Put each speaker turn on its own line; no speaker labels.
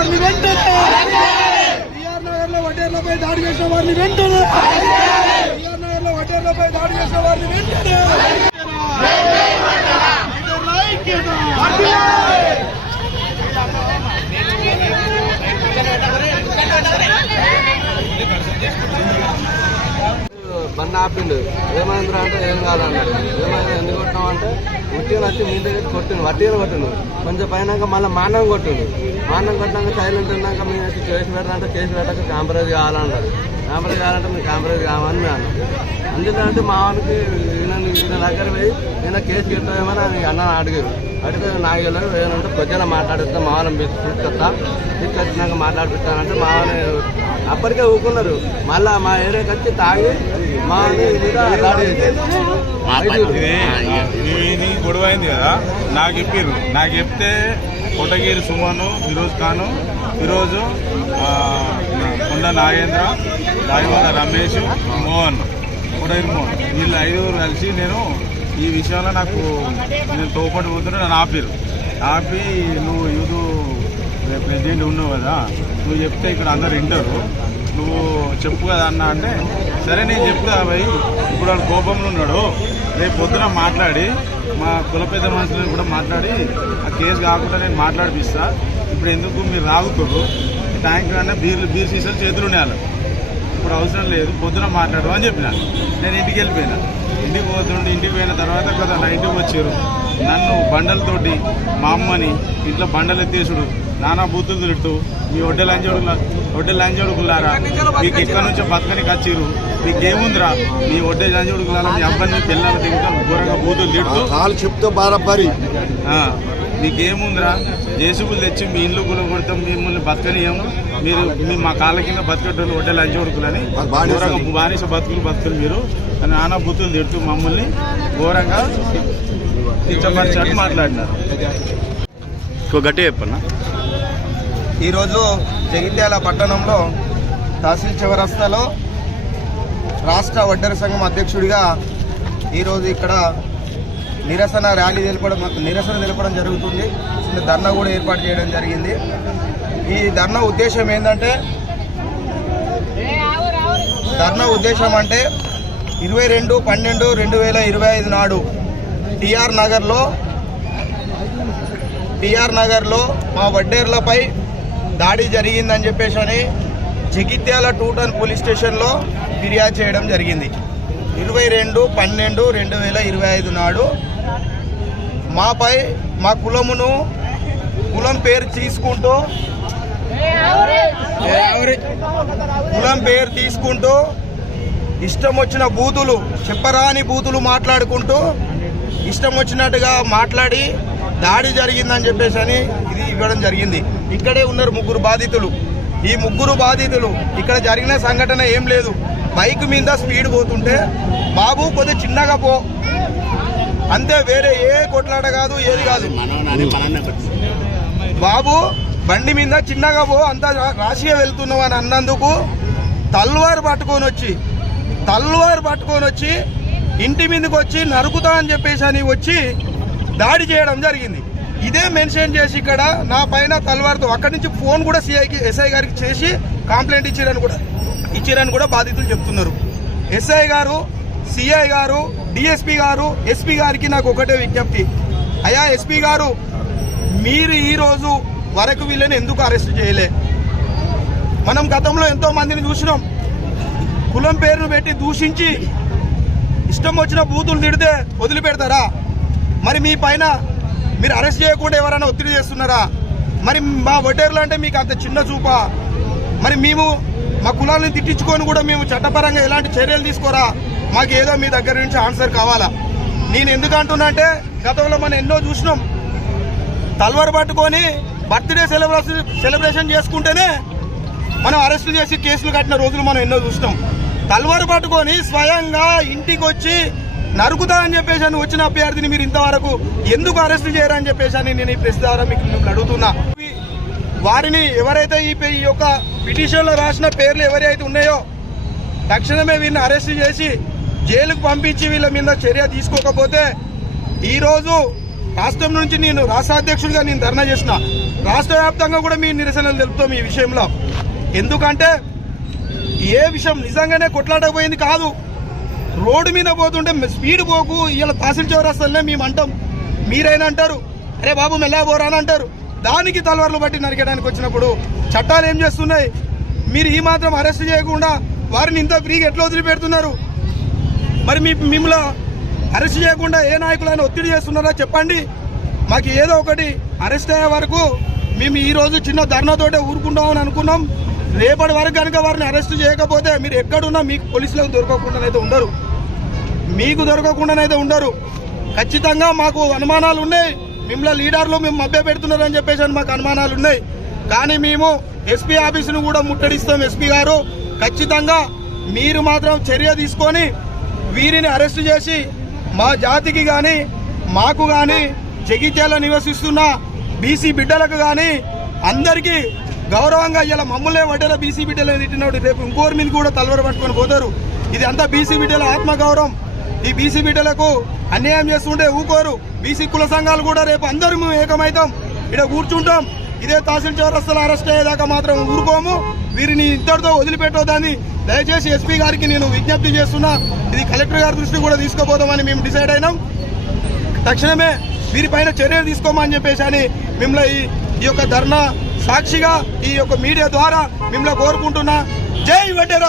వారిని వెంటనే! టిఆర్ నగర్లో వడ్డేర్లపై దాడి చేసిన వారిని వెంటనే! టిఆర్ నగర్లో వడ్డేర్లపై దాడి చేసిన వారిని వెంటనే! వడ్డేర్ల
ఆపిండు ఏమైందిరా అంటే ఏం కాదన్నాడు. ఏమైంది? ఎందుకు కొట్టినావు అంటే ఉట్టిగా వచ్చి మీ దగ్గర కొట్టిండు. వట్టిగా కొట్టిండు. కొంచెం పైనాక మళ్ళీ మానం కొట్టిండు. మానం కొట్టినాక సైలెంట్ ఉన్నాక మేము వచ్చి కేసు పెడతాంటే కేసు పెట్టక కాంప్రమైజ్ కావాలన్నాడు. కాంప్రమైజ్ కావాలంటే మేము కాంప్రమైజ్ కావాలని మేము అన్నాం అందుకంటే మా వాళ్ళకి ఈయన ఈయన దగ్గర పోయి ఈయన కేసు పెట్టామని అని అన్న అడిగారు. అడిగితే నాకు వెళ్ళారు ఏమంటే పొద్దున మాట్లాడిస్తే మా వాళ్ళని తీసుకొస్తా తీసుకొచ్చినాక మాట్లాడిపిస్తానంటే మా వాళ్ళని అప్పటికే ఊకున్నారు. మళ్ళా మా ఏరియాకి వచ్చి తాగి మా
గొడవ అయింది కదా. నాకు చెప్పారు నాకు చెప్తే కోటగిరి సుమను ఫిరోజ్ ఖాను ఫిరోజు ఆ, కొండ నాగేంద్ర రాయవల్ల రమేష్ మోహన్ కోటగిరి మోహన్. వీళ్ళు ఐదుగురు కలిసి నేను ఈ విషయంలో నాకు నేను తోపడి పోతుంటే నన్ను ఆపారు ఆపి నువ్వు యూదు రేపు ప్రెసిడెంట్ ఉన్నావు కదా నువ్వు చెప్తే ఇక్కడ అందరు వింటారు. నువ్వు చెప్పు కదా అన్న అంటే సరే నేను చెప్తా భయ్ ఇప్పుడు వాడు కోపంలో ఉన్నాడు. రేపు పొద్దున మాట్లాడి మా కుల పెద్ద మనుషులను కూడా మాట్లాడి ఆ కేసు కాకుండా నేను మాట్లాడిపిస్తా. ఇప్పుడు ఎందుకు మీరు రాగుతారు ట్యాంక్ అన్న బీర్లు బీర్ సీసాలు చేతులు ఉండాలి ఇప్పుడు అవసరం లేదు పొద్దున మాట్లాడు అని చెప్పిన. నేను ఇంటికి వెళ్ళిపోయినా. ఇంటికి పోతుండే ఇంటికి పోయిన తర్వాత కదా నా ఇంటికి వచ్చారు. నన్ను బండలతోటి మా అమ్మని ఇంట్లో బండలు ఎత్తేసుడు. నానా బూతులు తిడుతూ మీ ఒడ్డె లంచోడుకుల ఒడ్డె లంచోడుకులారా? మీకు ఎక్కడి నుంచో బతకని కచ్చిరు మీకు ఏముందిరా మీ ఒడ్డె లంచోడుకులారా? మీ అబ్బాయిని పిల్లలు తింటారు ఘోరంగా బూతులు తిడుతూ.
కాలు చెప్తే బారపరి
మీకేముందిరా? జేసీబులు తెచ్చి మీ ఇల్లు గుల కొడతాం మిమ్మల్ని బతకనియము మీరు మీ మా కాళ్ళ కింద బతికేటోళ్ళు వడ్డే లంచ కొడుకులని
మాకు బానిస.
ఘోరంగా బానిస బతుకులు బతుకులు మీరు. అని నానా బుద్ధులు తిడుతూ మమ్మల్ని ఘోరంగా ఇచ్చపరిచాడు మాట్లాడినారు.
గట్టి చెప్పన్నా?
ఈరోజు జగిత్యాల పట్టణంలో తహసీల్ చౌరస్తాలో రాష్ట్ర వడ్డెర సంఘం అధ్యక్షుడిగా ఈరోజు ఇక్కడ నిరసన ర్యాలీ తెలపడం నిరసన తెలపడం జరుగుతుంది. చిన్న ధర్నా కూడా ఏర్పాటు చేయడం జరిగింది. ఈ ధర్నా ఉద్దేశం ఏంటంటే ధర్నా ఉద్దేశం అంటే ఇరవై రెండు పన్నెండు రెండు వేల ఇరవై ఐదు నాడు టిఆర్ నగర్లో టిఆర్ నగర్లో మా వడ్డేర్లపై దాడి జరిగిందని చెప్పేసి అని జగిత్యాల టూటన్ పోలీస్ స్టేషన్లో ఫిర్యాదు చేయడం జరిగింది. ఇరవై రెండు పన్నెండు రెండు వేల ఇరవై ఐదు నాడు మాపై మా కులమును కులం పేరు తీసుకుంటూ కులం పేరు తీసుకుంటూ ఇష్టం వచ్చిన బూతులు చెప్పరాని బూతులు మాట్లాడుకుంటూ ఇష్టం వచ్చినట్టుగా మాట్లాడి దాడి జరిగిందని చెప్పేసి అని ఇది ఇవ్వడం జరిగింది. ఇక్కడే ఉన్నారు ముగ్గురు బాధితులు. ఈ ముగ్గురు బాధితులు ఇక్కడ జరిగిన సంఘటన ఏం లేదు. బైక్ మీద స్పీడ్ పోతుంటే బాబు కొద్దిగా చిన్నగా పో. అంతే వేరే ఏ కొట్లాట కాదు ఏది కాదు. బాబు బండి మీద చిన్నగా పో అంత రాశిగా వెళ్తున్నావు అని అన్నందుకు తల్వారు పట్టుకొని వచ్చి తల్వారు పట్టుకొని వచ్చి ఇంటి మీదకి వచ్చి నరుకుతా అని చెప్పేసి అని వచ్చి దాడి చేయడం జరిగింది. ఇదే మెన్షన్ చేసి ఇక్కడ నా పైన తల్వారుతో అక్కడి నుంచి ఫోన్ కూడా సిఐకి ఎస్ఐ గారికి చేసి కంప్లైంట్ ఇచ్చారని కూడా ఇచ్చారని కూడా బాధితులు చెప్తున్నారు. ఎస్ఐ గారు సిఐ గారు డిఎస్పి గారు ఎస్పీ గారికి నాకు ఒకటే విజ్ఞప్తి. అయ్యా ఎస్పీ గారు మీరు ఈరోజు వరకు వీళ్ళని ఎందుకు అరెస్ట్ చేయలే? మనం గతంలో ఎంతో మందిని చూసినాం. కులం పేరును పెట్టి దూషించి ఇష్టం వచ్చిన బూతులు తిడితే వదిలిపెడతారా? మరి మీ పైన మీరు అరెస్ట్ చేయకుండా ఎవరైనా ఒత్తిడి చేస్తున్నారా? మరి మా వడ్డేర్లు అంటే మీకు అంత చిన్న చూపా? మరి మేము మా కులాలను తిట్టించుకొని కూడా మేము చట్టపరంగా ఎలాంటి చర్యలు తీసుకోరా? మాకు ఏదో మీ దగ్గర నుంచి ఆన్సర్ కావాలా? నేను ఎందుకు అంటున్నా అంటే గతంలో మనం ఎన్నో చూసినాం. తల్వారు పట్టుకొని బర్త్డే సెలబ్రేషన్ సెలబ్రేషన్ చేసుకుంటేనే మనం అరెస్టులు చేసి కేసులు కట్టిన రోజులు మనం ఎన్నో చూసినాం. తలవారు పట్టుకొని స్వయంగా ఇంటికి వచ్చి నరుకుతా అని చెప్పేసి అని వచ్చిన అభ్యర్థిని మీరు ఇంతవరకు ఎందుకు అరెస్ట్ చేయరని చెప్పేసి అని నేను ఈ ప్రెస్ ద్వారా మీకు మిమ్మల్ని అడుగుతున్నా. వారిని ఎవరైతే ఈ పే- ఈ యొక్క పిటిషన్లో రాసిన పేర్లు ఎవరైతే ఉన్నాయో తక్షణమే వీరిని అరెస్ట్ చేసి జైలుకు పంపించి వీళ్ళ మీద చర్య తీసుకోకపోతే ఈరోజు రాష్ట్రం నుంచి నేను రాష్ట్ర అధ్యక్షుడిగా నేను ధర్నా చేసిన. రాష్ట్ర వ్యాప్తంగా కూడా మీ నిరసనలు తెలుపుతాం ఈ విషయంలో. ఎందుకంటే ఏ విషయం నిజంగానే కొట్లాడకపోయింది కాదు. రోడ్డు మీద పోతుంటే స్పీడ్ పోకు ఇలా తహసీల్ చౌరస్తలనే మేము అంటాం. మీరైనా అంటారు. అరే బాబు మెల్లగా పోరా అని అంటారు. దానికి తలవార్లు బట్టి నరికేయడానికి వచ్చినప్పుడు చట్టాలు ఏం చేస్తున్నాయి? మీరు ఈ మాత్రం అరెస్ట్ చేయకుండా వారిని ఇంత ఫ్రీగా ఎట్లా వదిలిపెడుతున్నారు? మరి మీ మిమ్మల్ని అరెస్ట్ చేయకుండా ఏ నాయకులైనా ఒత్తిడి చేస్తున్నారో? చెప్పండి. మాకు ఏదో ఒకటి అరెస్ట్ అయ్యే వరకు మేము ఈ రోజు చిన్న ధర్నాతోటే ఊరుకుంటామని అనుకున్నాం. రేపటి వరకు కనుక వారిని అరెస్ట్ చేయకపోతే మీరు ఎక్కడున్నా మీకు పోలీసులకు దొరకకుండానైతే ఉండరు. మీకు దొరకకుండానైతే ఉండరు. ఖచ్చితంగా మాకు అనుమానాలు ఉన్నాయి. మిమ్మల్ని లీడర్లు మేము మభ్య పెడుతున్నారని చెప్పేసి మాకు అనుమానాలు ఉన్నాయి. కానీ మేము ఎస్పీ ఆఫీసును కూడా ముట్టడిస్తాం ఎస్పీ గారు. ఖచ్చితంగా మీరు మాత్రం చర్య తీసుకొని వీరిని అరెస్ట్ చేసి మా జాతికి కానీ మాకు కానీ జగిత్యాల నివసిస్తున్న బీసీ బిడ్డలకు కానీ అందరికీ గౌరవంగా ఇలా మమ్మల్నే వడ్డేల బీసీ బిడ్డలు తిట్టినప్పుడు రేపు ఇంకోరి మీద కూడా తలవర పట్టుకొని పోతారు. ఇది అంతా బీసీ బిడ్డల ఆత్మగౌరవం. ఈ బీసీ బిడ్డలకు అన్యాయం చేస్తుంటే ఊకోరు. బీసీ కుల సంఘాలు కూడా రేపు అందరూ మేము ఏకమైతాం. ఇక్కడ కూర్చుంటాం. ఇదే తహసీల్ చౌరస్తలు అరెస్ట్ అయ్యేదాకా మాత్రం ఊరుకోము. వీరిని ఇద్దరితో వదిలిపెట్టొద్దని దయచేసి ఎస్పీ గారికి నేను విజ్ఞప్తి చేస్తున్నా. ఇది కలెక్టర్ గారి దృష్టి కూడా తీసుకుపోదామని మేము డిసైడ్ అయినాం. తక్షణమే వీరిపైన చర్యలు తీసుకోమని చెప్పేసి అని మిమ్మల్ని ఈ ఈ యొక్క ధర్నా సాక్షిగా ఈ యొక్క మీడియా ద్వారా మిమ్మల్ని కోరుకుంటున్నా. జై వడ్డెరా